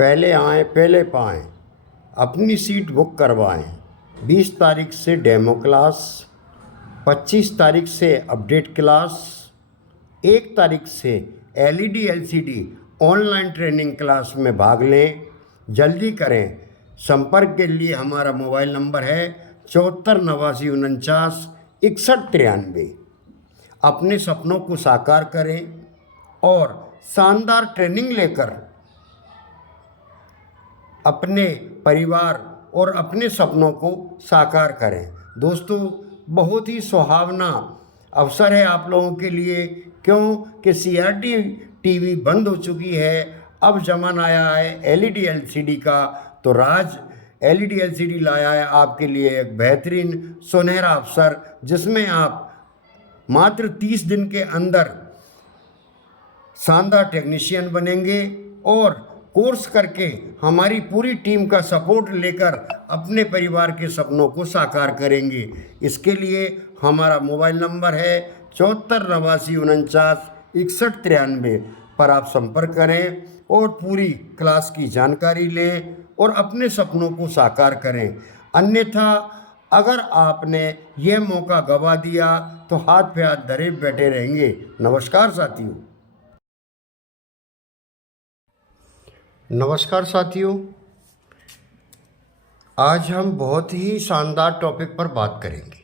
पहले आएँ पहले पाएँ, अपनी सीट बुक करवाएं। 20 तारीख से डेमो क्लास, 25 तारीख से अपडेट क्लास, 1 तारीख से LED LCD online training class में भाग लें। जल्दी करें। संपर्क के लिए हमारा मोबाइल नंबर है 74 89 49 61 93। अपने सपनों को साकार करें और शानदार ट्रेनिंग लेकर अपने परिवार और अपने सपनों को साकार करें। दोस्तों, बहुत ही सुहावना अवसर है आप लोगों के लिए, क्योंकि सीआरटी टीवी बंद हो चुकी है। अब ज़माना आया है एलईडी एलसीडी का, तो राज एलईडी एलसीडी लाया है आपके लिए एक बेहतरीन सुनहरा अवसर, जिसमें आप मात्र 30 दिन के अंदर शानदार टेक्नीशियन बनेंगे और कोर्स करके हमारी पूरी टीम का सपोर्ट लेकर अपने परिवार के सपनों को साकार करेंगे। इसके लिए हमारा मोबाइल नंबर है 74 89 49 61 93 पर आप संपर्क करें और पूरी क्लास की जानकारी लें और अपने सपनों को साकार करें। अन्यथा अगर आपने यह मौका गंवा दिया तो हाथ पे हाथ धरे बैठे रहेंगे। नमस्कार साथियों। नमस्कार साथियों, आज हम बहुत ही शानदार टॉपिक पर बात करेंगे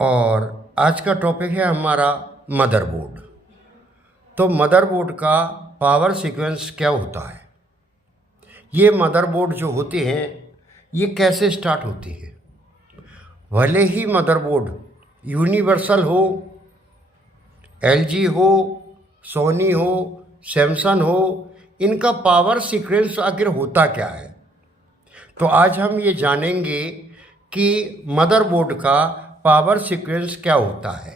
और आज का टॉपिक है हमारा मदरबोर्ड। तो मदरबोर्ड का पावर सीक्वेंस क्या होता है, ये मदरबोर्ड जो होते हैं ये कैसे स्टार्ट होती है। भले ही मदरबोर्ड यूनिवर्सल हो, एलजी हो, सोनी हो, सैमसंग हो, इनका पावर सीक्वेंस आखिर होता क्या है। तो आज हम ये जानेंगे कि मदरबोर्ड का पावर सीक्वेंस क्या होता है।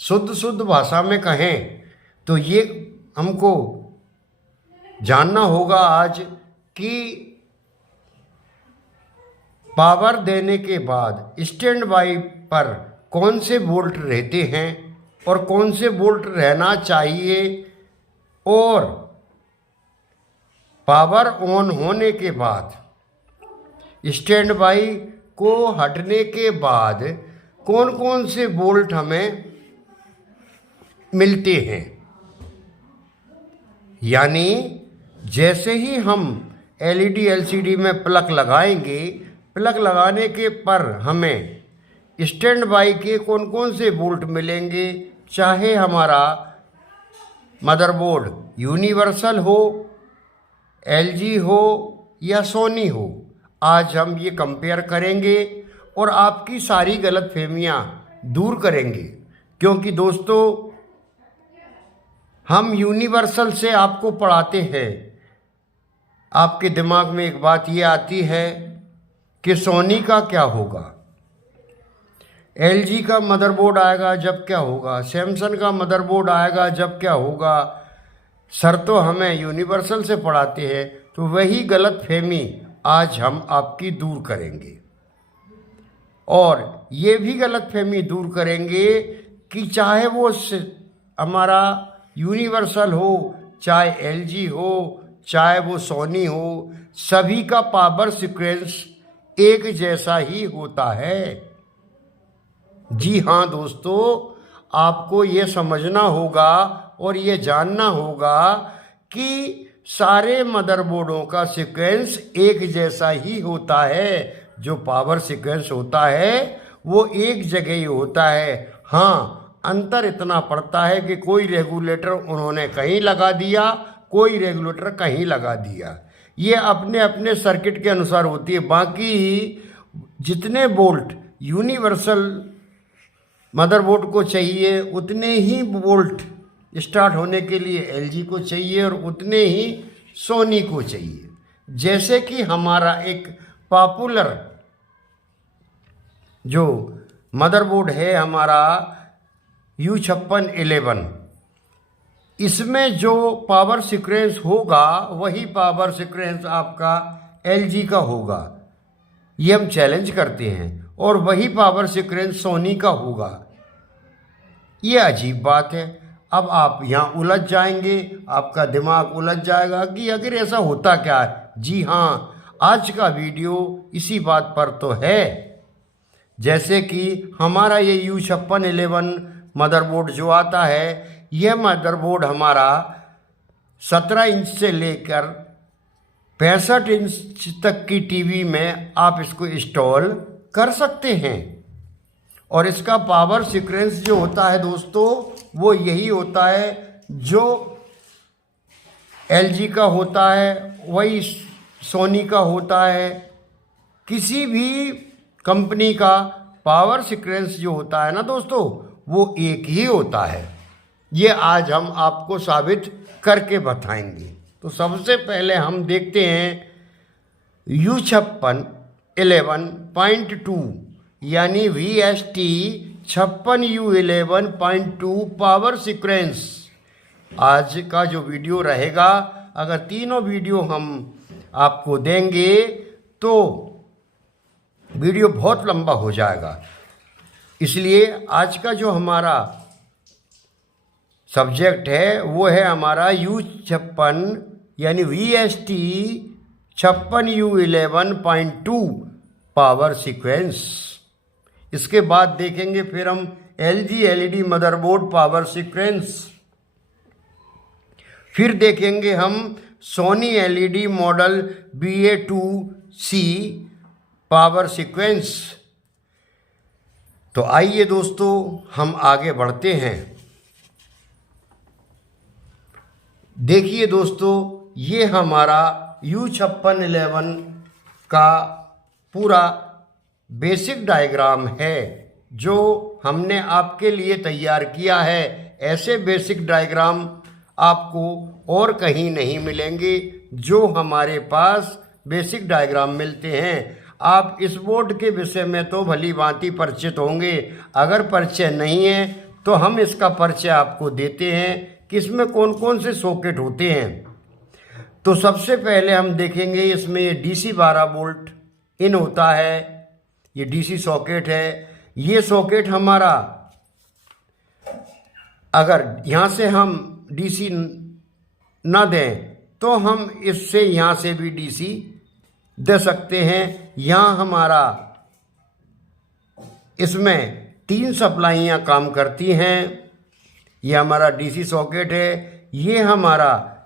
शुद्ध भाषा में कहें तो ये हमको जानना होगा आज कि पावर देने के बाद स्टैंड बाई पर कौन से वोल्ट रहते हैं और कौन से वोल्ट रहना चाहिए, और पावर ऑन होने के बाद स्टैंड बाई को हटने के बाद कौन कौन से वोल्ट हमें मिलते हैं। यानी जैसे ही हम एलईडी एलसीडी में प्लग लगाएंगे, प्लग लगाने के पर हमें स्टैंड बाई के कौन कौन से वोल्ट मिलेंगे, चाहे हमारा मदरबोर्ड यूनिवर्सल हो, एलजी हो या सोनी हो। आज हम ये कंपेयर करेंगे और आपकी सारी गलतफहमियां दूर करेंगे, क्योंकि दोस्तों हम यूनिवर्सल से आपको पढ़ाते हैं। आपके दिमाग में एक बात ये आती है कि सोनी का क्या होगा, एलजी का मदरबोर्ड आएगा जब क्या होगा, सैमसंग का मदरबोर्ड आएगा जब क्या होगा। सर तो हमें यूनिवर्सल से पढ़ाते हैं, तो वही गलतफहमी आज हम आपकी दूर करेंगे और ये भी गलतफहमी दूर करेंगे कि चाहे वो हमारा यूनिवर्सल हो, चाहे एलजी हो, चाहे वो सोनी हो, सभी का पावर सीक्वेंस एक जैसा ही होता है। जी हाँ दोस्तों, आपको ये समझना होगा और ये जानना होगा कि सारे मदरबोर्डों का सीक्वेंस एक जैसा ही होता है। जो पावर सीक्वेंस होता है वो एक जगह ही होता है। हाँ, अंतर इतना पड़ता है कि कोई रेगुलेटर उन्होंने कहीं लगा दिया, कोई रेगुलेटर कहीं लगा दिया। ये अपने अपने सर्किट के अनुसार होती है। बाकी जितने वोल्ट यूनिवर्सल मदरबोर्ड को चाहिए उतने ही वोल्ट स्टार्ट होने के लिए एलजी को चाहिए और उतने ही सोनी को चाहिए। जैसे कि हमारा एक पॉपुलर जो मदरबोर्ड है हमारा U5611, इसमें जो पावर सीक्वेंस होगा वही पावर सीक्वेंस आपका एलजी का होगा। ये हम चैलेंज करते हैं। और वही पावर सीक्वेंस सोनी का होगा। ये अजीब बात है। अब आप यहाँ उलझ जाएंगे, आपका दिमाग उलझ जाएगा कि आखिर ऐसा होता क्या है। जी हाँ, आज का वीडियो इसी बात पर तो है। जैसे कि हमारा ये U5611 मदरबोर्ड जो आता है, यह मदरबोर्ड हमारा 17 इंच से लेकर 65 इंच तक की टीवी में आप इसको इंस्टॉल कर सकते हैं। और इसका पावर सीक्वेंस जो होता है दोस्तों, वो यही होता है जो LG का होता है, वही सोनी का होता है। किसी भी कंपनी का पावर सीक्वेंस जो होता है ना दोस्तों, वो एक ही होता है। ये आज हम आपको साबित करके बताएंगे। तो सबसे पहले हम देखते हैं U5611.2 यानी VST 56U11.2 पावर सीक्वेंस। आज का जो वीडियो रहेगा, अगर तीनों वीडियो हम आपको देंगे तो वीडियो बहुत लंबा हो जाएगा। इसलिए आज का जो हमारा सब्जेक्ट है वो है हमारा U56 यानी VST 56U11.2 पावर सीक्वेंस। इसके बाद देखेंगे फिर हम LG LED motherboard power sequence. फिर देखेंगे हम Sony LED model BA2C power sequence. तो आइए दोस्तों हम आगे बढ़ते हैं। देखिए दोस्तों, ये हमारा U5611 का पूरा बेसिक डायग्राम है जो हमने आपके लिए तैयार किया है। ऐसे बेसिक डायग्राम आपको और कहीं नहीं मिलेंगे जो हमारे पास बेसिक डायग्राम मिलते हैं। आप इस बोर्ड के विषय में तो भली भांति परिचित होंगे। अगर परिचय नहीं है तो हम इसका परिचय आपको देते हैं कि इसमें कौन कौन से सॉकेट होते हैं। तो सबसे पहले हम देखेंगे इसमें ये DC 12 वोल्ट इन होता है, ये DC सॉकेट है। ये सॉकेट हमारा, अगर यहाँ से हम DC ना दें तो हम इससे यहाँ से भी DC दे सकते हैं। यहाँ हमारा इसमें 3 सप्लाइयाँ काम करती हैं। ये हमारा DC सॉकेट है। ये हमारा,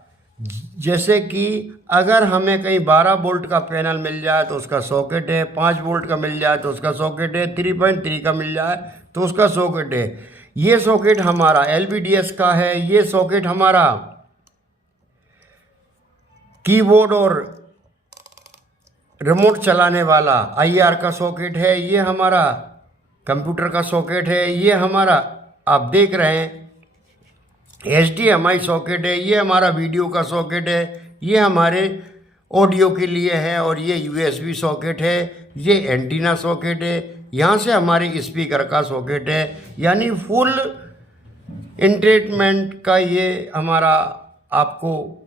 जैसे कि अगर हमें कहीं 12 वोल्ट का पैनल मिल जाए तो उसका सॉकेट है, 5 वोल्ट का मिल जाए तो उसका सॉकेट है, 3.3 का मिल जाए तो उसका सॉकेट है। ये सॉकेट हमारा LVDS का है। ये सॉकेट हमारा कीबोर्ड और रिमोट चलाने वाला IR का सॉकेट है। ये हमारा कंप्यूटर का सॉकेट है। ये हमारा, आप देख रहे हैं, HDMI सॉकेट है। ये हमारा वीडियो का सॉकेट है। ये हमारे ऑडियो के लिए है। और ये USB सॉकेट है। ये एंटीना सॉकेट है। यहाँ से हमारे स्पीकर का सॉकेट है। यानी फुल एंटरटेनमेंट का ये हमारा आपको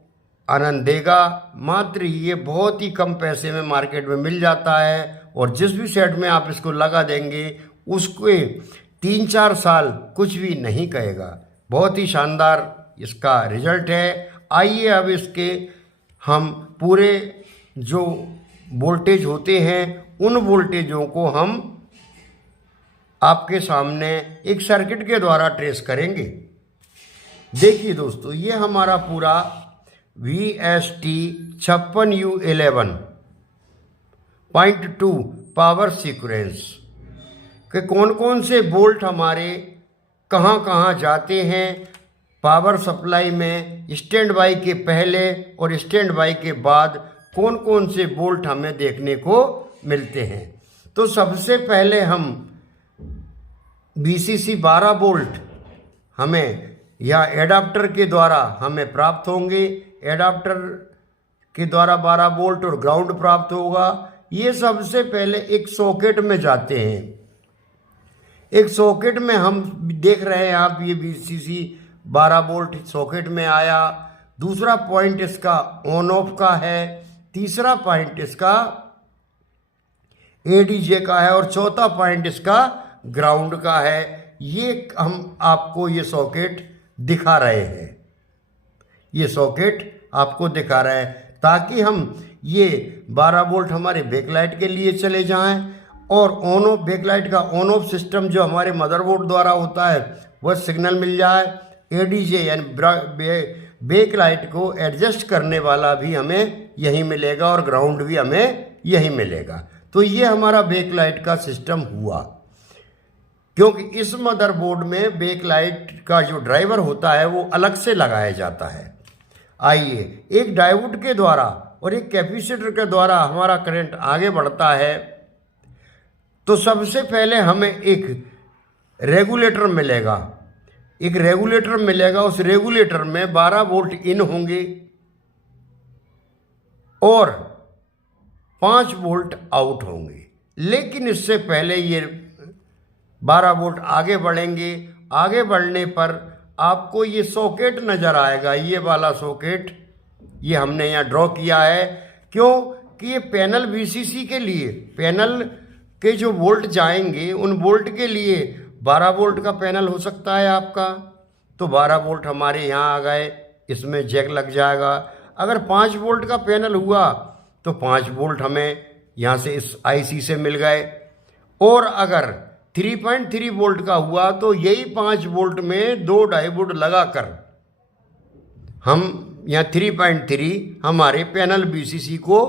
आनंद देगा। मात्र ये बहुत ही कम पैसे में मार्केट में मिल जाता है। और जिस भी सेट में आप इसको लगा देंगे उसके 3-4 साल कुछ भी नहीं कहेगा। बहुत ही शानदार इसका रिजल्ट है। आइए अब इसके हम पूरे जो वोल्टेज होते हैं उन वोल्टेजों को हम आपके सामने एक सर्किट के द्वारा ट्रेस करेंगे। देखिए दोस्तों, ये हमारा पूरा VST 56U11.2 पावर सीक्वेंस के कौन कौन से बोल्ट हमारे कहाँ कहाँ जाते हैं पावर सप्लाई में, स्टैंड बाई के पहले और स्टैंड बाई के बाद कौन कौन से बोल्ट हमें देखने को मिलते हैं। तो सबसे पहले हम VCC 12 वोल्ट हमें या एडाप्टर के द्वारा हमें प्राप्त होंगे। एडाप्टर के द्वारा 12 वोल्ट और ग्राउंड प्राप्त होगा। ये सबसे पहले एक सॉकेट में जाते हैं। एक सॉकेट में हम देख रहे हैं आप, ये VCC 12 वोल्ट सॉकेट में आया। दूसरा पॉइंट इसका ऑन ऑफ का है। तीसरा पॉइंट इसका ADJ का है। और चौथा पॉइंट इसका ग्राउंड का है। ये हम आपको ये सॉकेट दिखा रहे हैं, ये सॉकेट आपको दिखा रहा है, ताकि हम ये 12 वोल्ट हमारे बैकलाइट के लिए चले जाएं और ऑन ऑफ बैकलाइट का ऑन ऑफ सिस्टम जो हमारे मदरबोर्ड द्वारा होता है वह सिग्नल मिल जाए। एडीजे यानी बैकलाइट को एडजस्ट करने वाला भी हमें यही मिलेगा और ग्राउंड भी हमें यही मिलेगा। तो ये हमारा बैकलाइट का सिस्टम हुआ, क्योंकि इस मदरबोर्ड में बैकलाइट का जो ड्राइवर होता है वो अलग से लगाया जाता है। आइए, एक डायोड के द्वारा और एक कैपेसिटर के द्वारा हमारा करंट आगे बढ़ता है। तो सबसे पहले हमें एक रेगुलेटर मिलेगा, उस रेगुलेटर में 12 वोल्ट इन होंगे और 5 वोल्ट आउट होंगे। लेकिन इससे पहले ये 12 वोल्ट आगे बढ़ेंगे। आगे बढ़ने पर आपको ये सॉकेट नज़र आएगा, ये वाला सॉकेट, ये हमने यहाँ ड्रॉ किया है। क्यों कि ये पैनल वीसीसी के लिए, पैनल के जो वोल्ट जाएंगे उन वोल्ट के लिए 12 वोल्ट का पैनल हो सकता है आपका। तो 12 वोल्ट हमारे यहाँ आ गए, इसमें जैक लग जाएगा। अगर 5 वोल्ट का पैनल हुआ तो 5 वोल्ट हमें यहाँ से इस आईसी से मिल गए। और अगर 3.3 वोल्ट का हुआ तो यही 5 वोल्ट में 2 डायोड लगाकर हम यहाँ 3.3 हमारे पैनल बीसीसी को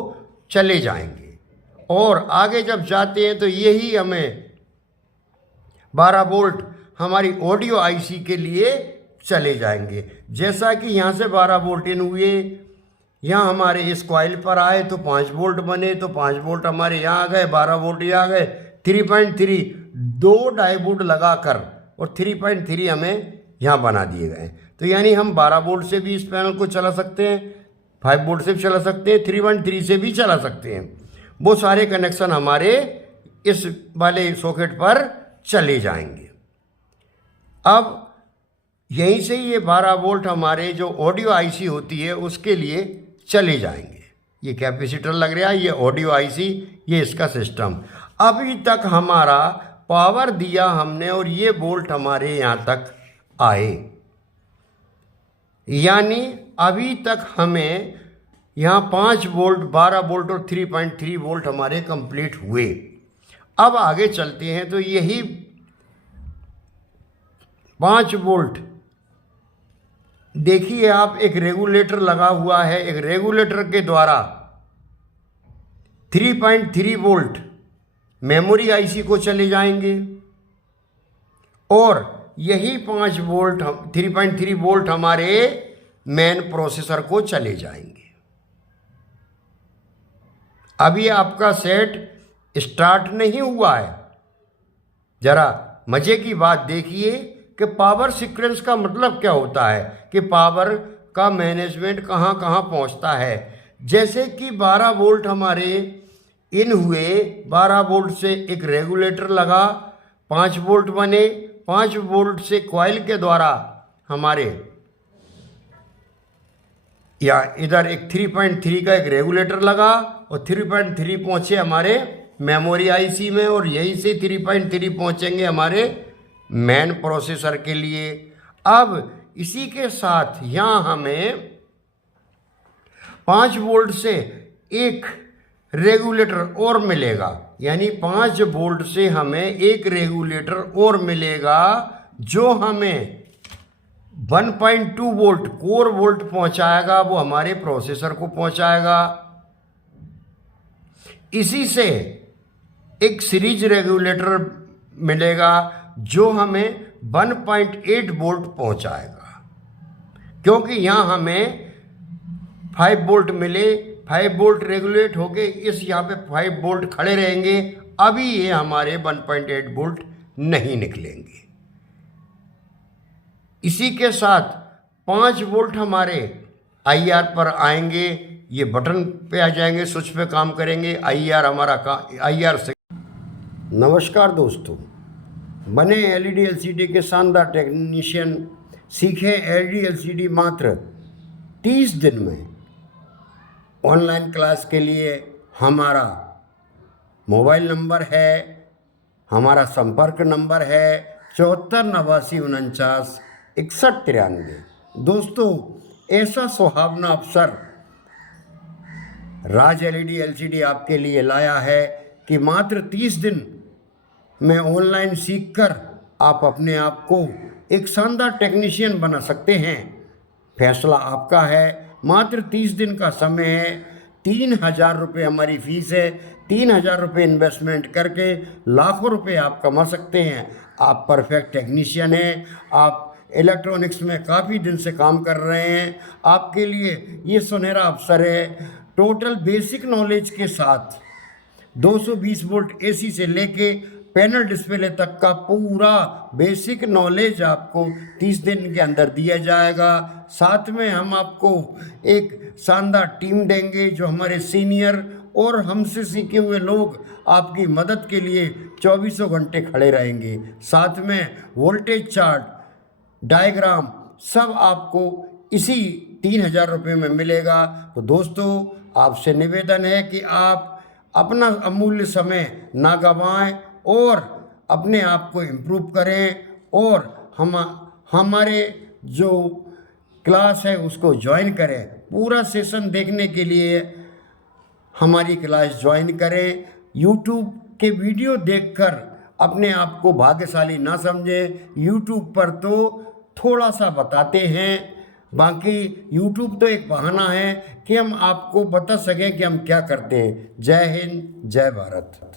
चले जाएंगे। और आगे जब जाते हैं तो यही हमें 12 वोल्ट हमारी ऑडियो आईसी के लिए चले जाएंगे। जैसा कि यहाँ से 12 वोल्ट इन हुए, यहाँ हमारे इस कॉइल पर आए तो 5 वोल्ट बने, तो 5 वोल्ट हमारे यहाँ आ गए, 12 वोल्ट यहाँ आ गए। 3.3 2 डायोड लगाकर और 3.3 हमें यहाँ बना दिए गए। तो यानी हम 12 वोल्ट से भी इस पैनल को चला सकते हैं, 5 वोल्ट से भी चला सकते हैं, 3.3 से भी चला सकते हैं। वो सारे कनेक्शन हमारे इस वाले सॉकेट पर चले जाएंगे। अब यहीं से ये 12 वोल्ट हमारे जो ऑडियो आईसी होती है उसके लिए चले जाएंगे। ये कैपेसिटर लग रहा है, ये ऑडियो आईसी, ये इसका सिस्टम। अभी तक हमारा पावर दिया हमने और ये वोल्ट हमारे यहाँ तक आए, यानी अभी तक हमें यहाँ 5 वोल्ट, 12 वोल्ट और 3.3 वोल्ट हमारे कंप्लीट हुए। अब आगे चलते हैं तो यही 5 वोल्ट देखिए आप, एक रेगुलेटर लगा हुआ है, एक रेगुलेटर के द्वारा 3.3 वोल्ट मेमोरी आईसी को चले जाएंगे और यही 5 वोल्ट 3.3 वोल्ट हमारे मेन प्रोसेसर को चले जाएंगे। अभी आपका सेट स्टार्ट नहीं हुआ है। जरा मजे की बात देखिए कि पावर सीक्वेंस का मतलब क्या होता है, कि पावर का मैनेजमेंट कहाँ कहाँ पहुँचता है। जैसे कि 12 वोल्ट हमारे इन हुए, 12 वोल्ट से एक रेगुलेटर लगा, 5 वोल्ट बने, 5 वोल्ट से कॉइल के द्वारा हमारे या इधर एक 3.3 का एक रेगुलेटर लगा और 3.3 पहुँचे हमारे मेमोरी आईसी में और यहीं से 3.3 पहुँचेंगे हमारे मेन प्रोसेसर के लिए। अब इसी के साथ यहाँ हमें 5 वोल्ट से एक रेगुलेटर और मिलेगा, यानी 5 वोल्ट से हमें एक रेगुलेटर और मिलेगा जो हमें 1.2 वोल्ट कोर वोल्ट पहुंचाएगा, वो हमारे प्रोसेसर को पहुंचाएगा। इसी से एक सीरीज रेगुलेटर मिलेगा जो हमें 1.8 वोल्ट पहुंचाएगा, क्योंकि यहाँ हमें 5 वोल्ट मिले, 5 वोल्ट रेगुलेट होके इस यहाँ पे 5 वोल्ट खड़े रहेंगे। अभी ये हमारे 1.8 वोल्ट नहीं निकलेंगे। इसी के साथ 5 वोल्ट हमारे आईआर पर आएंगे, ये बटन पे आ जाएंगे, स्विच पे काम करेंगे, आईआर हमारा आईआर से। नमस्कार दोस्तों, बने एलईडी एलसीडी के शानदार टेक्नीशियन, सीखे एलईडी एलसीडी मात्र 30 दिन में। ऑनलाइन क्लास के लिए हमारा मोबाइल नंबर है, हमारा संपर्क नंबर है 74 89 49 6193। दोस्तों, ऐसा सुहावना अवसर राज LED LCD आपके लिए लाया है कि मात्र 30 दिन में ऑनलाइन सीखकर आप अपने आप को एक शानदार टेक्नीशियन बना सकते हैं। फैसला आपका है। मात्र 30 दिन का समय है। 3000 रुपये हमारी फीस है। 3000 रुपये इन्वेस्टमेंट करके लाखों रुपए आप कमा सकते हैं। आप परफेक्ट टेक्नीशियन हैं। आप इलेक्ट्रॉनिक्स में काफ़ी दिन से काम कर रहे हैं। आपके लिए ये सुनहरा अवसर है। टोटल बेसिक नॉलेज के साथ 220 वोल्ट AC से लेके पैनल डिस्प्ले तक का पूरा बेसिक नॉलेज आपको 30 दिन के अंदर दिया जाएगा। साथ में हम आपको एक शानदार टीम देंगे जो हमारे सीनियर और हमसे सीखे हुए लोग आपकी मदद के लिए 24 घंटे खड़े रहेंगे। साथ में वोल्टेज चार्ट, डायग्राम सब आपको इसी 3000 रुपये में मिलेगा। तो दोस्तों, आपसे निवेदन है कि आप अपना अमूल्य समय ना गंवाएं और अपने आप को इम्प्रूव करें और हमारे जो क्लास है उसको ज्वाइन करें। पूरा सेशन देखने के लिए हमारी क्लास ज्वाइन करें। यूट्यूब के वीडियो देखकर अपने आप को भाग्यशाली ना समझें। यूट्यूब पर तो थोड़ा सा बताते हैं, बाकी यूट्यूब तो एक बहाना है कि हम आपको बता सकें कि हम क्या करते हैं। जय हिंद, जय भारत।